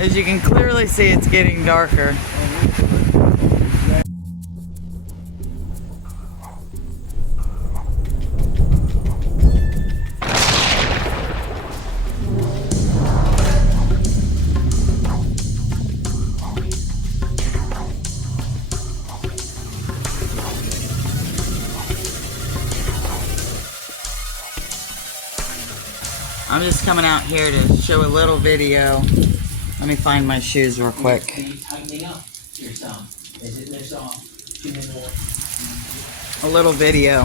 As you can clearly see, it's getting darker. I'm just coming out here to show a little video. Let me find my shoes real quick. A little video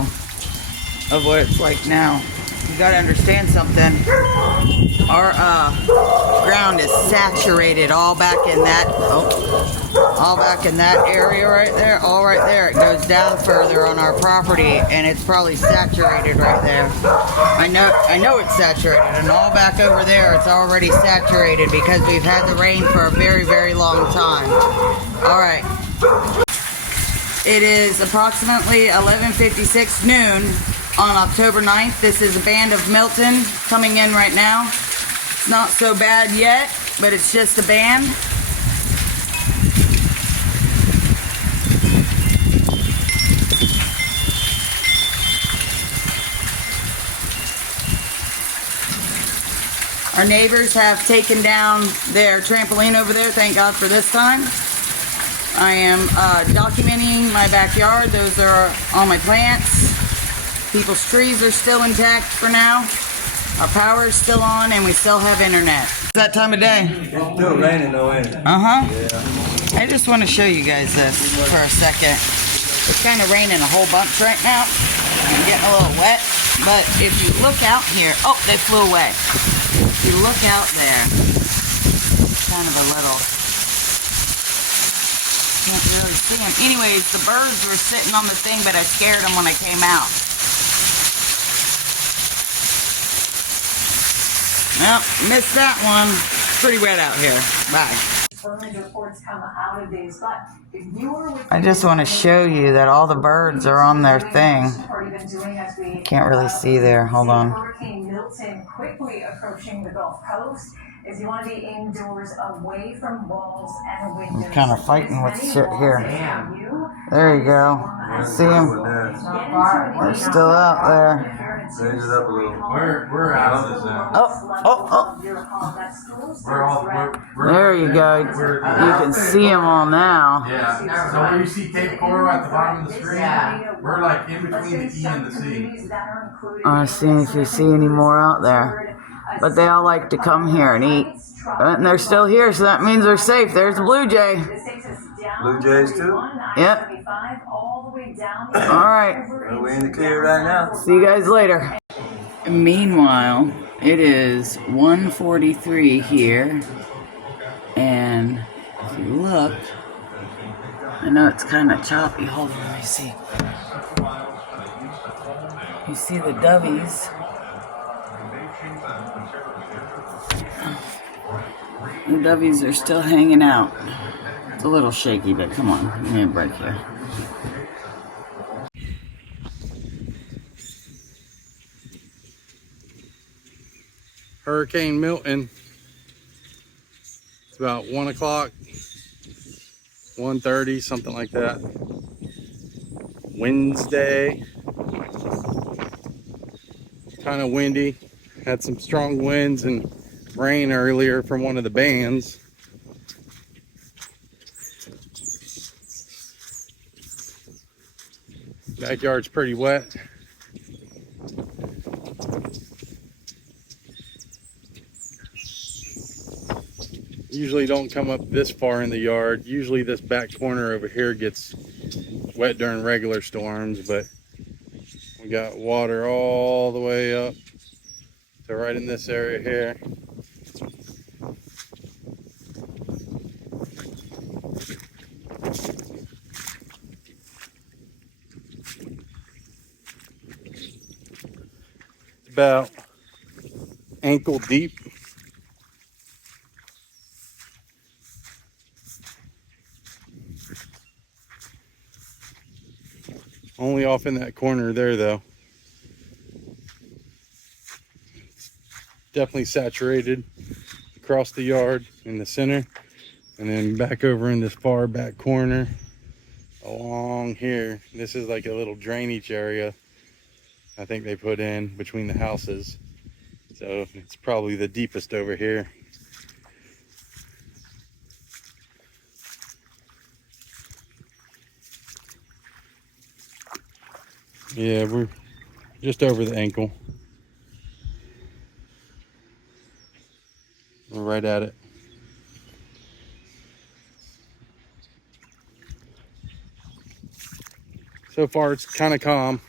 of what it's like now. You gotta understand something. Our ground is saturated all back in that, all back in that area right there, all right there. It goes down further on our property, and it's probably saturated right there. I know it's saturated, and all back over there, it's already saturated because we've had the rain for a very, very long time. All right. It is approximately 11:56 noon on October 9th. This is a band of Milton coming in right now. It's not so bad yet, but it's just a band. Our neighbors have taken down their trampoline over there, thank God for this time. I am documenting my backyard. Those are all my plants. People's trees are still intact for now. Our power is still on, and we still have internet. It's that time of day. It's still raining though, ain't it? Yeah. I just want to show you guys this for a second. It's kind of raining a whole bunch right now. I'm getting a little wet, but if you look out here, oh, they flew away. If you look out there, kind of a little, can't really see them. Anyways, the birds were sitting on the thing, but I scared them when I came out. Well, missed that one. It's pretty wet out here. Bye. I just want to show you that all the birds are on their thing. Can't really see there. Hold on. Hurricane Milton quickly approaching the Gulf Coast. Is you want to be indoors away from walls and windows. I'm kind of fighting with shit here. There you go. See them? They're still out there. Raise it up a little. We're out of this now. Oh. There you go. You can see them all now. Yeah. So where you see Cape Coral at the bottom of the screen, we're like in between the E and the C. I see if you see any more out there. But they all like to come here and eat. And they're still here, so that means they're safe. There's a blue jay. Blue jays too? Yep. Alright. We're in the clear right now. See you guys later. Meanwhile, it is 1:43 here. And if you look, I know it's kind of choppy. Hold on, let me see. You see the dovies. The dovies are still hanging out. It's a little shaky, but come on, give me a break here. Hurricane Milton. It's about 1 o'clock, 1:30, something like that. Wednesday. Kind of windy. Had some strong winds and rain earlier from one of the bands. Backyard's pretty wet. Usually don't come up this far in the yard. Usually this back corner over here gets wet during regular storms, but we got water all the way up to right in this area here. It's about ankle deep. Only off in that corner there though. It's definitely saturated across the yard in the center, and then back over in this far back corner along here. This is like a little drainage area I think they put in between the houses. So it's probably the deepest over here. Yeah, we're just over the ankle. We're right at it. So far it's kind of calm.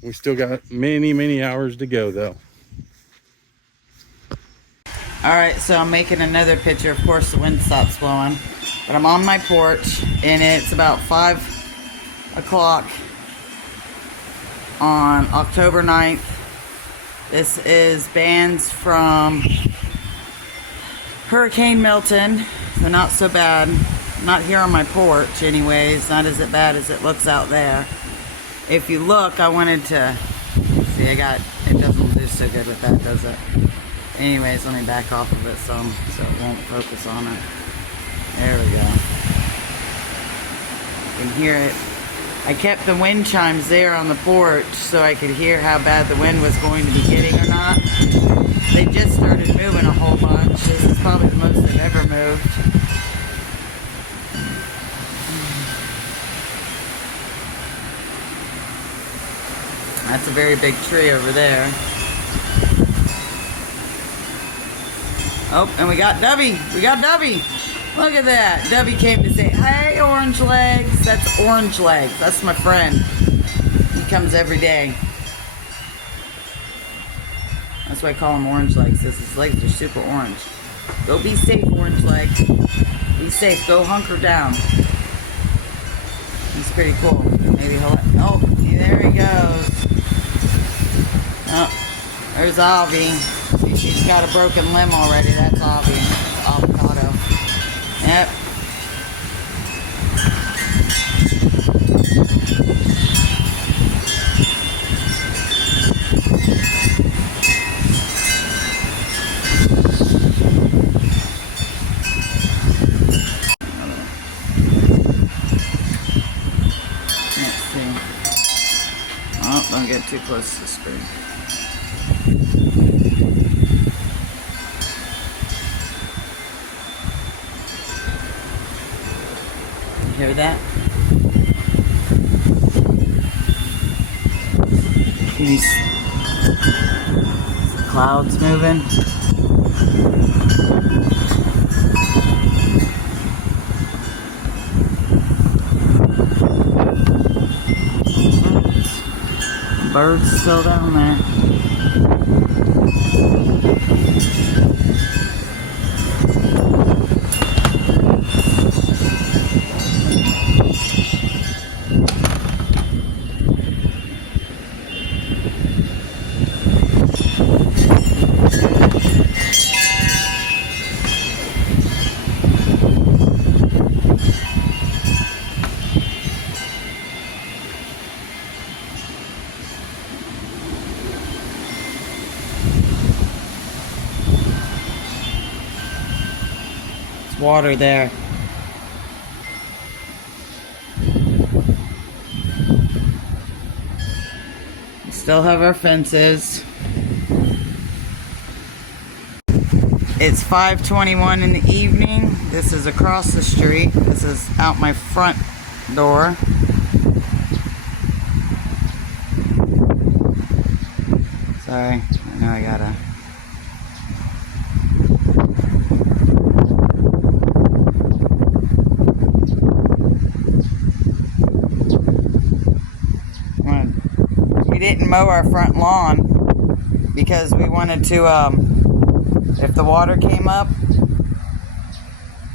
We still got many hours to go though. Alright, so I'm making another picture. Of course the wind stops blowing. But I'm on my porch and it's about 5 o'clock on October 9th. This is bands from Hurricane Milton. So not so bad. Not here on my porch anyways. Not as bad as it looks out there. If you look, I wanted to see, it doesn't do so good with that, does it? Anyways, let me back off of it some so it won't focus on it. There we go. You can hear it. I kept the wind chimes there on the porch so I could hear how bad the wind was going to be getting or not. They just started moving a whole bunch. This is probably the most they've ever moved. That's a very big tree over there. Oh, and we got Dubby. We got Dubby. Look at that. Dubby came to say, hey, Orange Legs. That's Orange Legs. That's my friend. He comes every day. That's why I call him Orange Legs, because his legs are super orange. Go be safe, Orange Leg. Be safe. Go hunker down. He's pretty cool. Maybe he'll... Oh, there he goes. Oh, there's Avi. She's got a broken limb already. That's Avi. Avocado. Yep. Let's see. Oh, don't get too close to the screen. Hear that? These clouds moving. Birds still down there. Water there. We still have our fences. It's 5:21 in the evening. This is across the street. This is out my front door. Sorry, I know I gotta... We didn't mow our front lawn because we wanted to, if the water came up,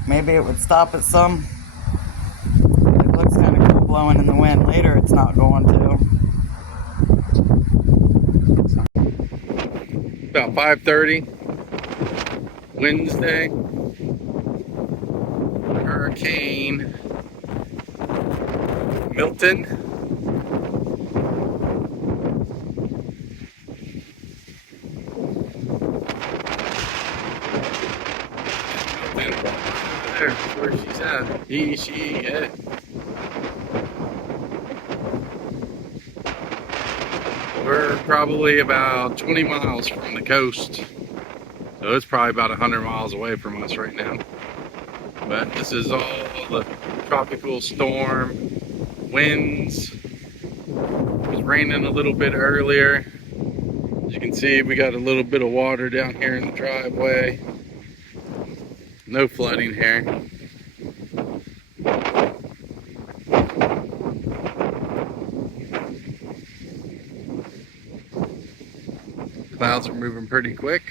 maybe it would stop it some. It looks kind of cool blowing in the wind. Later it's not going to. About 5:30 Wednesday. Hurricane Milton. There's where she's at. She, yeah. We're probably about 20 miles from the coast. So it's probably about 100 miles away from us right now. But this is all the tropical storm winds. It was raining a little bit earlier. As you can see, we got a little bit of water down here in the driveway. No flooding here. Clouds are moving pretty quick.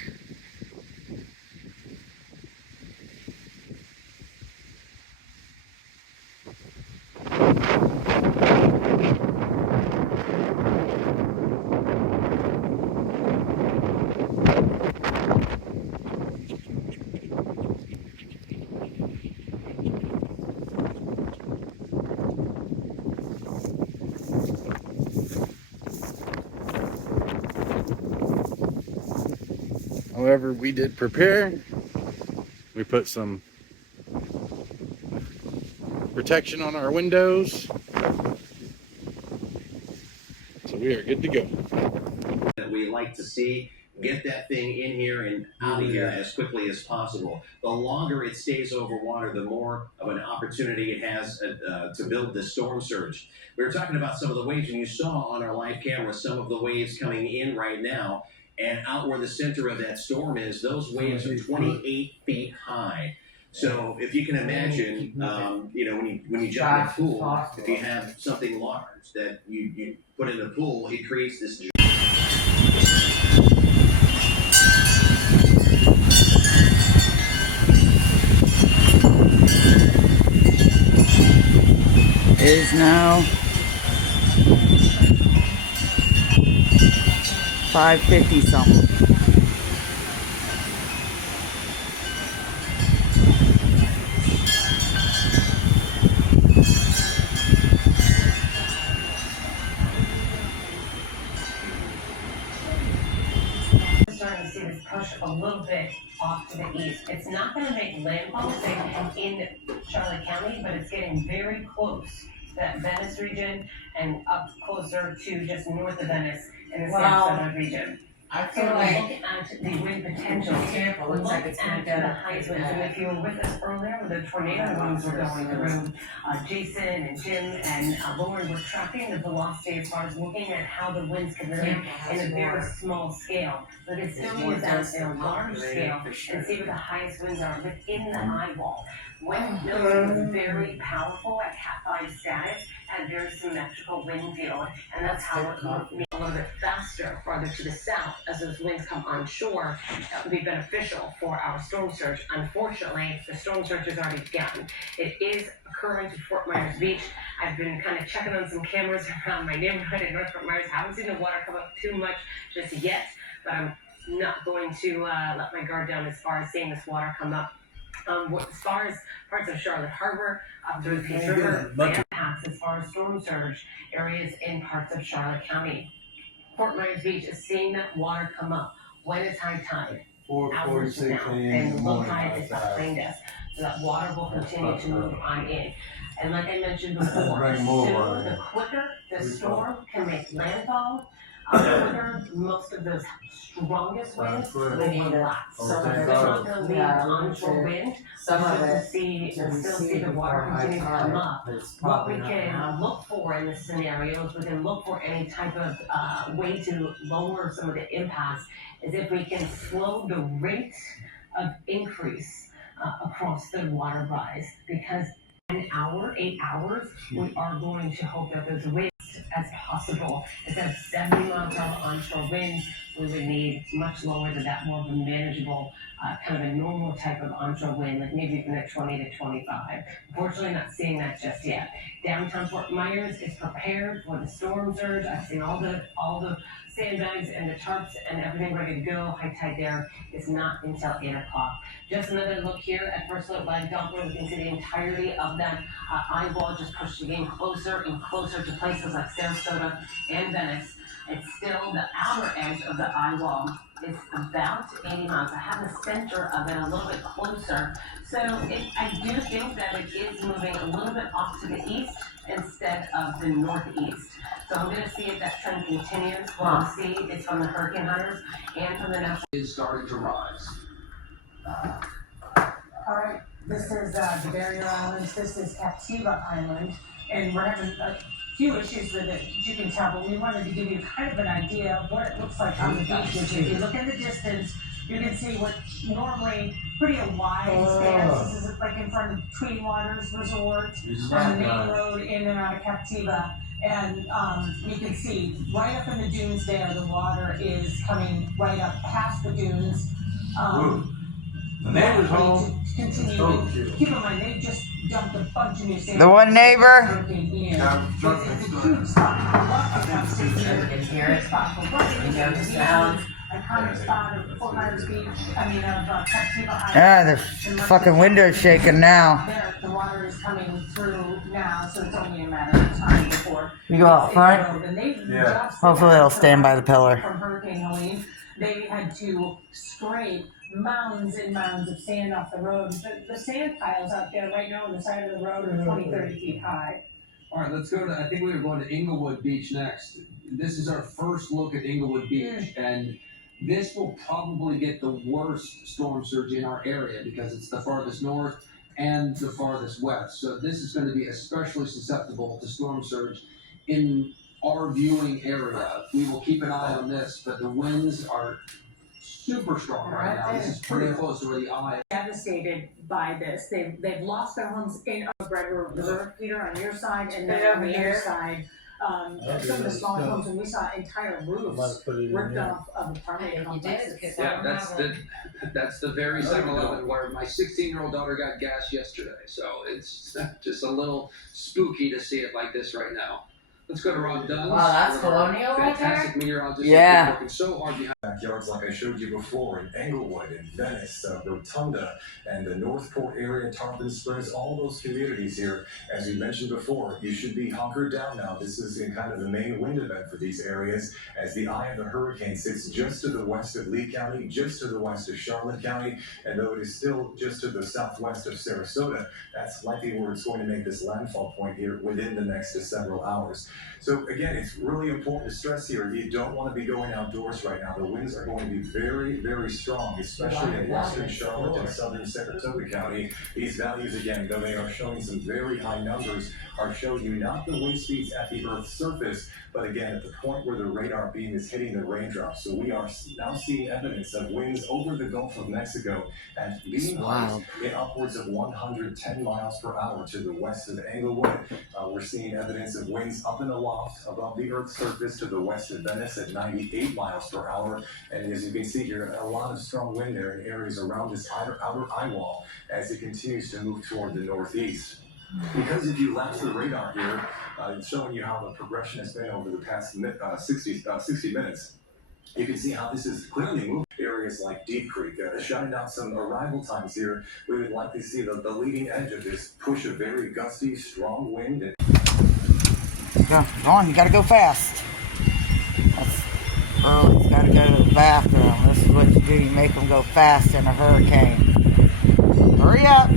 However, we did prepare. We put some protection on our windows. So we are good to go. That we like to see, get that thing in here and out of here as quickly as possible. The longer it stays over water, the more of an opportunity it has to build the storm surge. We were talking about some of the waves, and you saw on our live camera some of the waves coming in right now. And out where the center of that storm is, those waves are 28 feet high. So if you can imagine, when you jump in a pool, if you have something large that you put in the pool, it creates this. It is now 5:50 something. Starting to see this push a little bit off to the east. It's not going to make landfall in Charlotte County, but it's getting very close to that Venice region and up closer to just north of Venice in the Southern region. I So feel we're like looking at the wind potential. Tampa looks like it's gonna Look go at the highest winds, and if you were with us earlier when the tornado winds were going through, Jason and Jim and Lauren were tracking the velocity as far as looking at how the winds could vary in a very small scale. But it still means that in a large scale and see what the highest winds are within the eyeball. When Milton was very powerful at Cat 5 status, had very symmetrical wind field, and that's how it would be a little bit faster farther to the south as those winds come onshore. That would be beneficial for our storm surge. Unfortunately, the storm surge has already begun. It is occurring to Fort Myers Beach. I've been kind of checking on some cameras around my neighborhood in North Fort Myers. Haven't seen the water come up too much just yet, but I'm not going to let my guard down as far as seeing this water come up. As far as parts of Charlotte Harbor, up through the Peace River, and past as far as storm surge areas in parts of Charlotte County. Fort Myers Beach is seeing that water come up. When is high tide? Hours from now. And low tide is behind us. So that water will continue to move on in. And like I mentioned before, the quicker the storm can make landfall, the quicker most of those strongest winds will relax. So it's not going to be an onshore wind. We'll still see the water continue to come up. What we can look for in this scenario is we can look for any type of way to lower some of the impacts is if we can slow the rate of increase across the water rise, because an hour, 8 hours, we are going to hope that those winds as possible. Instead of 70 miles per hour onshore winds, we would need much lower than that, more of a manageable, kind of a normal type of onshore wind, like maybe even at 20 to 25. Unfortunately, not seeing that just yet. Downtown Fort Myers is prepared for the storm surge. I've seen all the sandbags and the tarps and everything ready to go. High tide there is not until 8 o'clock. Just another look here at first look live Doppler. We can see the entirety of that eyeball just pushing in closer and closer to places like Sarasota and Venice. It's still the outer edge of the eye wall. It's about 80 miles. I have the center of it a little bit closer. So I do think that it is moving a little bit off to the east instead of the northeast. So I'm going to see if that trend continues. We'll see. It's from the hurricane hunters and from the national. Is starting to rise. All right, this is the Barrier Islands. This is Captiva Island, and we're having a few issues with it, as you can tell, but we wanted to give you kind of an idea of what it looks like on the beaches. If you look in the distance, you can see what normally pretty a wide stance. This is like in front of Twin Waters Resort on the main road in and out of Captiva. And you can see right up in the dunes there, the water is coming right up past the dunes. The neighbor's home. Continue. Keep in mind, they just dumped a bunch of new sand. The one neighbor. It's a huge spot. You can hear it. You know the sound. Iconic spot of Fort Myers Beach. Captiva Island. Ah, the fucking window's shaking now. There, the water is coming through now, so it's only a matter of time before. You go out front. Yeah. Hopefully it'll stand by the pillar. From Hurricane Helene, they had to scrape mounds and mounds of sand off the road. The sand piles out there right now on the side of the road are 20, 30 feet high. All right, let's go to, I think we were going to Inglewood Beach next. This is our first look at Inglewood Beach, and this will probably get the worst storm surge in our area because it's the farthest north and the farthest west. So this is going to be especially susceptible to storm surge in our viewing area. We will keep an eye on this, but the winds are super strong right now. This is pretty close to where the eye. Devastated by this. They've lost their homes in Gregor Reserve, Peter, on your side, and then Right on the over other here. side. Some of the smaller homes, and we saw entire roofs ripped off of apartment complexes. Yeah, that's the very 7-Eleven where my 16-year-old daughter got gas yesterday. So it's just a little spooky to see it like this right now. Let's go to Rob Dunn's. Wow, that's colonial right Fantastic there. meteorologist. Yeah. Working so hard behind. Backyards like I showed you before in Englewood, in Venice, Rotunda, and the Northport area, Tarpon Springs, all those communities here. As we mentioned before, you should be hunkered down now. This is in kind of the main wind event for these areas as the eye of the hurricane sits just to the west of Lee County, just to the west of Charlotte County, and though it is still just to the southwest of Sarasota, that's likely where it's going to make this landfall point here within the next several hours. So again, it's really important to stress here, you don't want to be going outdoors right now. The winds are going to be very, very strong, especially in western Charlotte and southern Sarasota County. These values, again, though they are showing some very high numbers, are showing you not the wind speeds at the Earth's surface, but again, at the point where the radar beam is hitting the raindrops. So we are now seeing evidence of winds over the Gulf of Mexico at leading heights in upwards of 110 miles per hour to the west of Englewood. We're seeing evidence of winds up in the loft above the Earth's surface to the west of Venice at 98 miles per hour. And as you can see here, a lot of strong wind there in areas around this outer eye wall as it continues to move toward the northeast. Because if you lapse the radar here, it's showing you how the progression has been over the past 60 minutes. You can see how this is clearly moving. Areas like Deep Creek, shutting out some arrival times here. We would likely see the leading edge of this push of very gusty, strong wind. Go on, you gotta go fast. Early's gotta go to the bathroom. This is what you do, you make them go fast in a hurricane. Hurry up!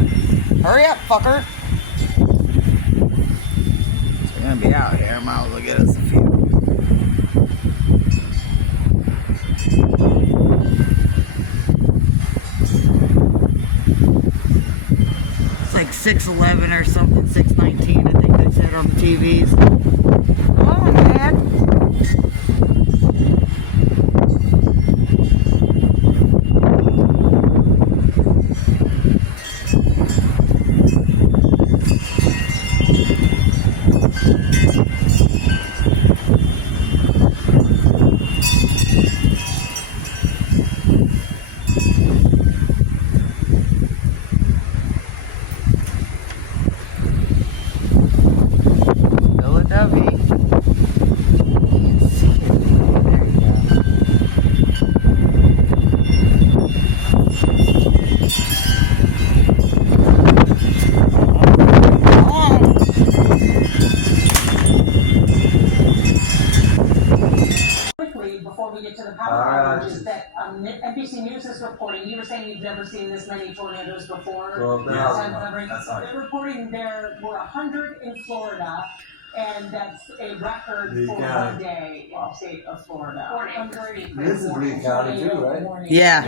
Hurry up, fucker! So we're gonna be out here, might as well get us a few. It's like 6:11 or something, 6:19 I think they said on the TVs. Come on, man! Philadelphia. You can ABC News is reporting, you were saying you've never seen this many tornadoes before. Well, That's They're reporting there were 100 in Florida, and that's a record Lee for County. one day in the state of Florida. This is Lee County too, right? Yeah.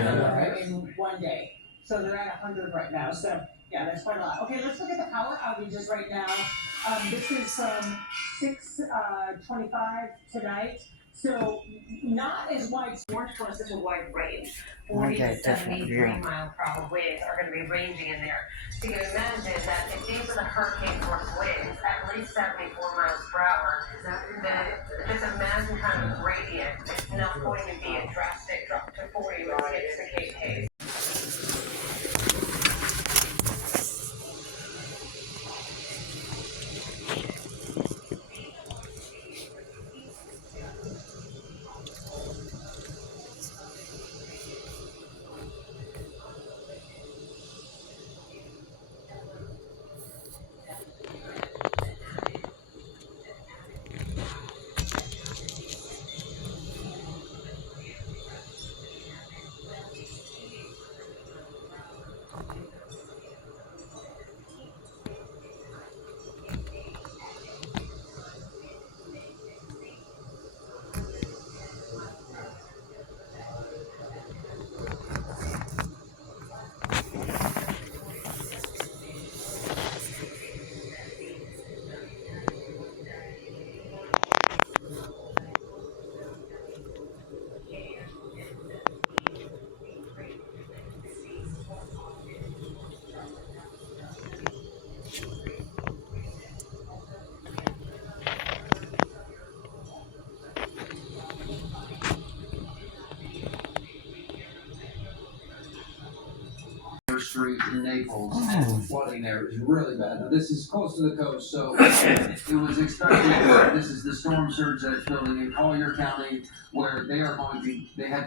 In one day. So they're at 100 right now. So yeah, that's quite a lot. Okay, let's look at the power outages right now. This is from 6:25 tonight. So not as wide. Orange plus is a wide range. 40 Okay, to different 73 view. mile per hour winds are going to be ranging in there. So you can imagine that if these are the hurricane force winds, at least 74 miles per hour, then just imagine kind of gradient. It's not going to be a drastic drop to 40 when it gets to Cape Hayes. Street in Naples, and flooding there is really bad. Now, this is close to the coast, so it was expected. This is the storm surge that's building in Collier County, where they have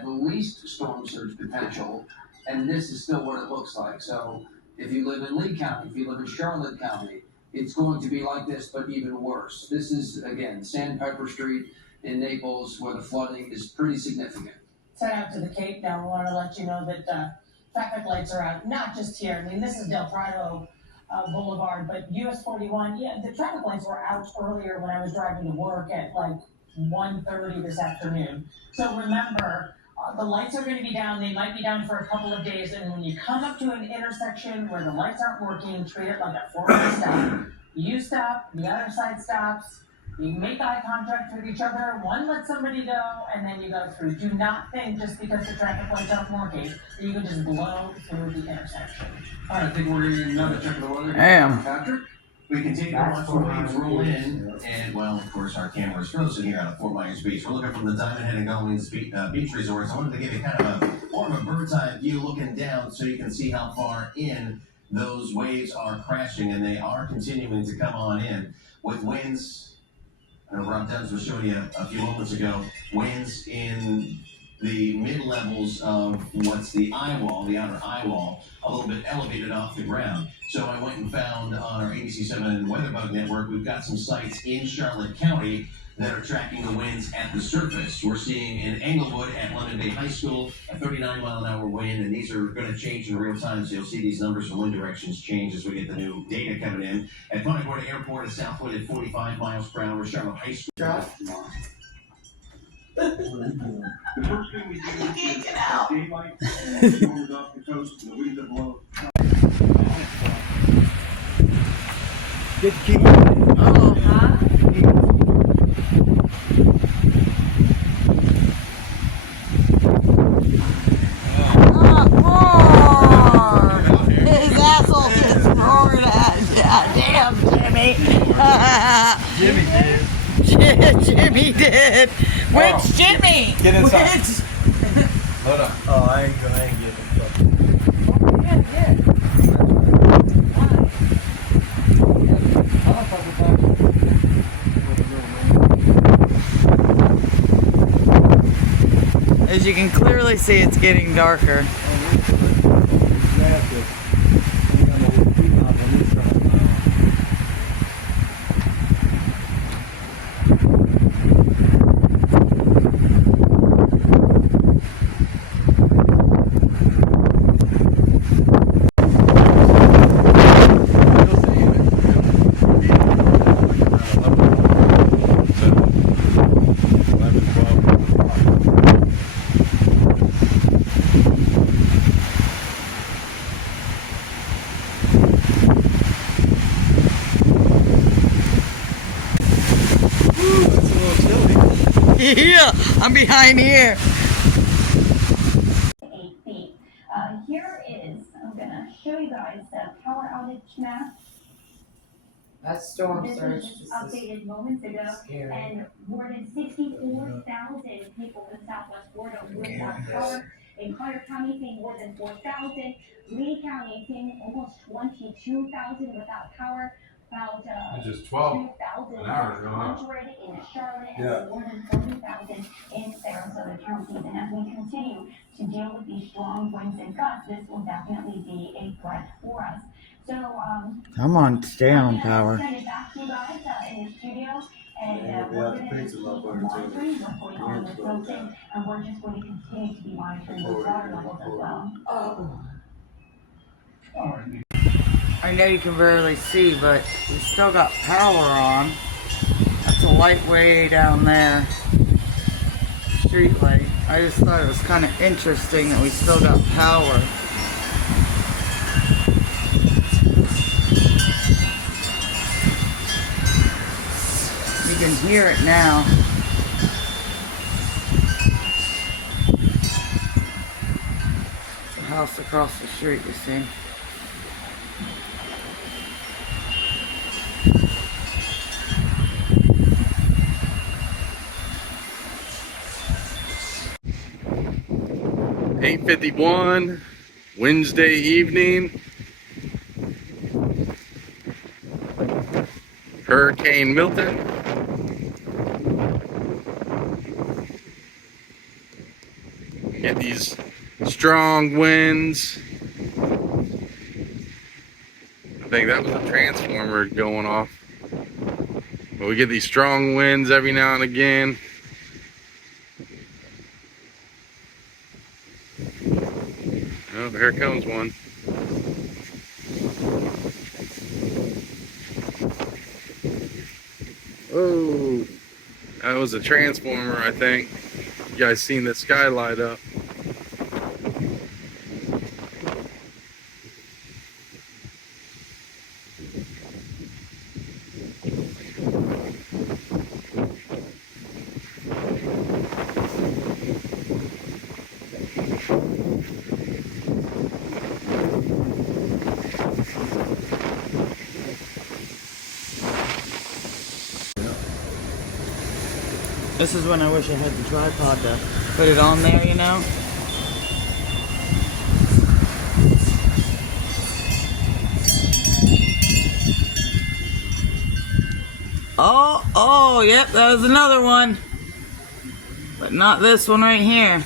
the least storm surge potential, and this is still what it looks like. So if you live in Lee County, if you live in Charlotte County, it's going to be like this, but even worse. This is, again, Sandpiper Street in Naples, where the flooding is pretty significant. Head out to the Cape now. I want to let you know that traffic lights are out, not just here. I mean, this is Del Prado Boulevard, but US 41, yeah, the traffic lights were out earlier when I was driving to work at like 1:30 this afternoon. So remember, the lights are going to be down. They might be down for a couple of days. And when you come up to an intersection where the lights aren't working, treat it like a four-way stop. You stop, the other side stops. You make eye contact with each other, one lets somebody go, and then you go through. Do not think just because the traffic lights aren't working that you can just blow through the intersection. All right, I think we're getting another check of the weather. Damn. Patrick? We continue to watch the waves roll in, and well, of course, our camera is frozen here out of Fort Myers Beach. We're looking from the Diamond Head and Goldwings Beach Resorts. I wanted to give you kind of a more of a bird's eye view looking down so you can see how far in those waves are crashing, and they are continuing to come on in with winds. I know Rob Debs was showing you a few moments ago, winds in the mid-levels of what's the eye wall, the outer eye wall, a little bit elevated off the ground. So I went and found on our ABC7 Weatherbug Network, we've got some sites in Charlotte County that are tracking the winds at the surface. We're seeing in Englewood at London Bay High School a 39-mile-an-hour wind, and these are going to change in real time, so you'll see these numbers from wind directions change as we get the new data coming in. At Punta Gorda Airport, a south wind at 45 miles per hour. Charlotte High School. The first thing we do is daylight, storms off the coast, and the winds are blowing. Get the key. His asshole just roared at. Damn, Jimmy. Jimmy did. Jimmy did. Which Jimmy? Get inside. Which? Hold on. Oh, I ain't getting it. As you can clearly see, it's getting darker. Yeah, I'm behind here. 8 feet. Here is, I'm gonna show you guys the power outage map. That storm This surge was just just is updated moments ago, scary. and more than 64,000 people in Southwest Florida without power. In Collier County, seeing more than 4,000. Lee County, seeing almost 22,000 without power. About Just 12 2,000 an hour ago, huh? in Charlotte, and more than 40,000 in Sarasota County. And as we continue to deal with these strong winds and gusts, this will definitely be a threat for us. So, Come on, stay on power. send it back to you guys in the studio, and we're going to just keep monitoring what's going on with Milton, and we're just going to continue to be monitoring those water levels as well. I know you can barely see, but we still got power on. That's a light way down there. Street light. I just thought it was kind of interesting that we still got power. You can hear it now. The house across the street, you see. $8:51 Wednesday evening. Hurricane Milton. Get these strong winds. I think that was a transformer going off. But we get these strong winds every now and again. Oh, here comes one. Oh, that was a transformer, I think. You guys seen the sky light up. This is when I wish I had the tripod to put it on there, you know? Oh, yep, that was another one. But not this one right here.